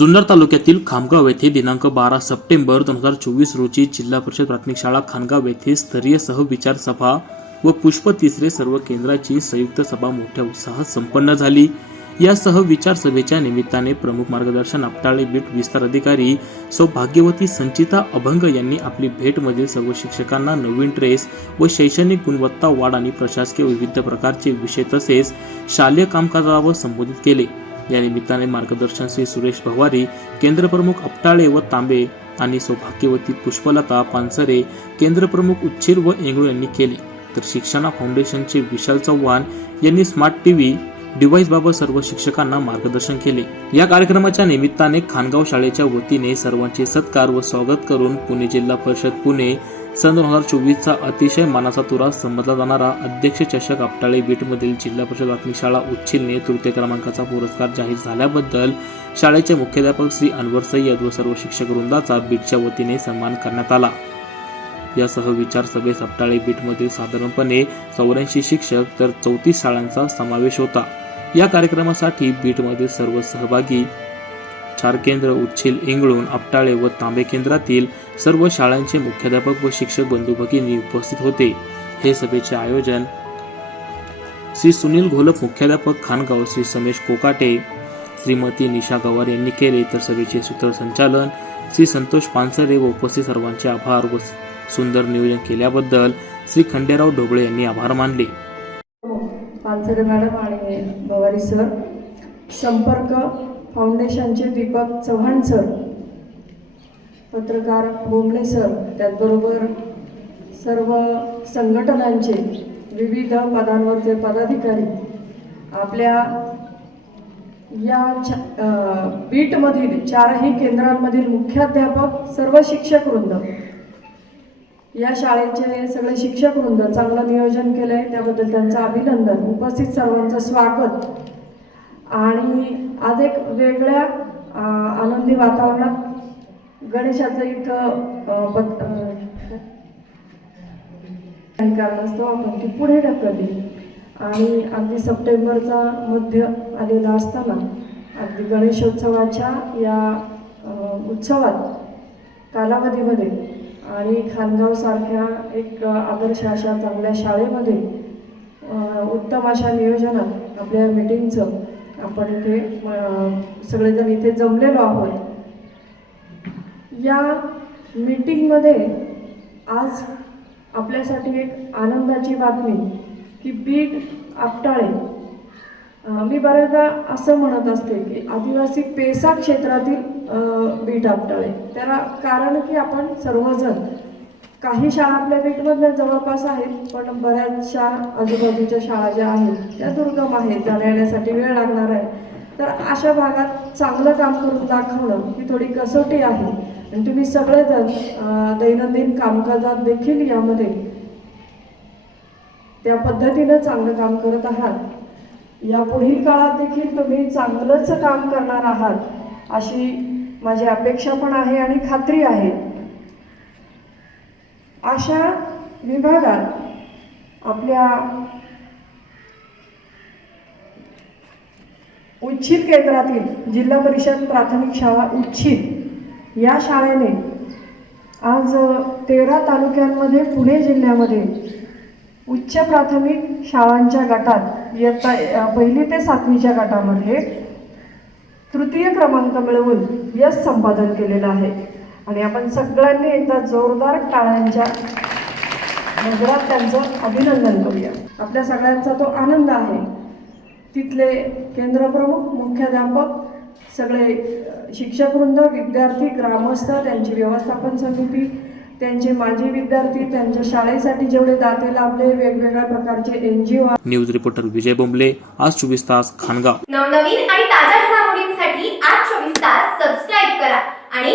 जुन्नर तालुक्यातील खामगाव येथे दिनांक बारा सप्टेंबर दोन हजार चोवीस रोजी जिल्हा परिषद प्राथमिक शाळा खानगाव येथे स्तरीय सहविचार सभा व पुष्प तिसरे सर्व केंद्राची संयुक्त सभा मोठ्या उत्साहात संपन्न झाली. या सहविचार सभेच्या निमित्ताने प्रमुख मार्गदर्शन आपटाळे बीट विस्तार अधिकारी सौभाग्यवती संचिता अभंग यांनी आपली भेटमधील सर्व शिक्षकांना नवीन ड्रेस व शैक्षणिक गुणवत्ता वाढ आणि प्रशासकीय विविध प्रकारचे विषय तसेच शालेय कामकाजावर संबोधित केले. या निमित्ताने मार्गदर्शन श्री सुरेश भवारी केंद्रप्रमुख अपटाळे व तांबे आणि सौभाग्यवती पुष्पलता पानसरे केंद्रप्रमुख उच्छिर व एंगळू यांनी केले. तर शिक्षणा फाउंडेशनचे विशाल चव्हाण यांनी स्मार्ट टीव्ही डिव्हाइसबाबत सर्व शिक्षकांना मार्गदर्शन केले. या कार्यक्रमाच्या निमित्ताने खानगाव शाळेच्या वतीने सर्वांचे सत्कार व स्वागत करून पुणे जिल्हा परिषद पुणे सन दोन हजार चोवीसचा अतिशय मानाचा तुरा समजला जाणारा अध्यक्ष चषक आपटाळे बीटमधील जिल्हा परिषद प्राथमिक शाळा उच्छिलने तृतीय क्रमांकाचा पुरस्कार जाहीर झाल्याबद्दल शाळेचे मुख्याध्यापक श्री अनवर सय्यद व सर्व शिक्षक वृंदाचा बीटच्या वतीने सन्मान करण्यात आला. यासह विचार सभेस आपटाळे बीटमधील साधारणपणे चौऱ्याऐंशी शिक्षक तर चौतीस शाळांचा समावेश होता. या कार्यक्रमासाठी बीटमधील सर्व सहभागी चार केंद्र उच्छिल इंगळून आपटाळे व तांबे केंद्रातील सर्व शाळांचे मुख्याध्यापक व शिक्षक बंधू भगिनी उपस्थित होते. हे सभेचे आयोजन श्री सुनील घोलप मुख्याध्यापक खानगाव श्री समेश कोकाटे श्रीमती निशा गवार यांनी केले. तर सभेचे सूत्रसंचालन श्री संतोष पानसरे व उपस्थित सर्वांचे आभार व सुंदर नियोजन केल्याबद्दल श्री खंडेराव ढोबळे यांनी आभार मानले. पानसरे मॅडम आणि भवारी सर संपर्क फाउंडेशनचे दीपक चव्हाण सर पत्रकार बोंबले सर त्याचबरोबर सर्व संघटनांचे विविध पदांवरचे पदाधिकारी आपल्या या च बीटमधील चारही केंद्रांमधील मुख्याध्यापक सर्व शिक्षक वृंद. या शाळेचे सगळे शिक्षक वृंद चांगलं नियोजन केलं आहे त्याबद्दल त्यांचं अभिनंदन. उपस्थित सर्वांचं स्वागत. आणि आज एक वेगळ्या आनंदी वातावरणात गणेशाचं इथं अ, काही कारणास्तव आपण ती पुढे ढकलली. आणि अगदी सप्टेंबरचा मध्य आलेला असताना अगदी गणेशोत्सवाच्या या उत्सवात कालावधीमध्ये आणि खानगावसारख्या एक आदर्श अशा चांगल्या शाळेमध्ये उत्तम अशा नियोजनात आपल्या मिटिंगचं आपण इथे सगळेजण इथे जमलेलो आहोत. या मीटिंगमध्ये आज आपल्यासाठी एक आनंदाची बातमी की बीड आपटाळे. मी बऱ्याचदा असं म्हणत असते की आदिवासी पेसा क्षेत्रातील बीट आपटाळे. त्याला कारण की आपण सर्वजण काही शाळा आपल्या बीटमधल्या जवळपास आहेत पण बऱ्याचशा आजूबाजूच्या शाळा ज्या आहेत त्या दुर्गम आहेत जाण्या येण्यासाठी वेळ लागणार आहे. तर अशा भागात चांगलं काम करून दाखवणं ही थोडी कसोटी आहे. आणि तुम्ही सगळेजण दैनंदिन कामकाजात देखील यामध्ये त्या पद्धतीनं चांगलं काम करत आहात. या पुढील काळात देखील तुम्ही चांगलंच काम करणार आहात अशी माझी अपेक्षा पण आहे आणि खात्री आहे. अशा विभागात आपल्या उच्छित केंद्रातील जिल्हा परिषद प्राथमिक शाळा उच्छित या शाळेने आज तेरा तालुक्यांमध्ये पुणे जिल्ह्यामध्ये उच्च प्राथमिक शाळांच्या गटात इयत्ता पहिली ते सातवीच्या गटामध्ये तृतीय क्रमांक मिळवून यश संपादन केलेलं आहे. आणि आपण सगळ्यांनी एकदा जोरदार टाळ्यांच्या नजरात त्यांचं अभिनंदन करूया. आपल्या सगळ्यांचा तो आनंद आहे. तिथले केंद्रप्रमुख मुख्याध्यापक सगळे शिक्षकवृंद विद्यार्थी ग्रामस्थ त्यांची व्यवस्थापन समिती त्यांचे माजी विद्यार्थी त्यांच्या शाळेसाठी जेवढे दाते लाभले वेगवेगळ्या प्रकारचे N G O news reporter Vijay Bombale आज चोवीस तास खानगाव. नवनवीन आणि ताज्या घडामोडींसाठी आज चोवीस तास सबस्क्राईब करा आणि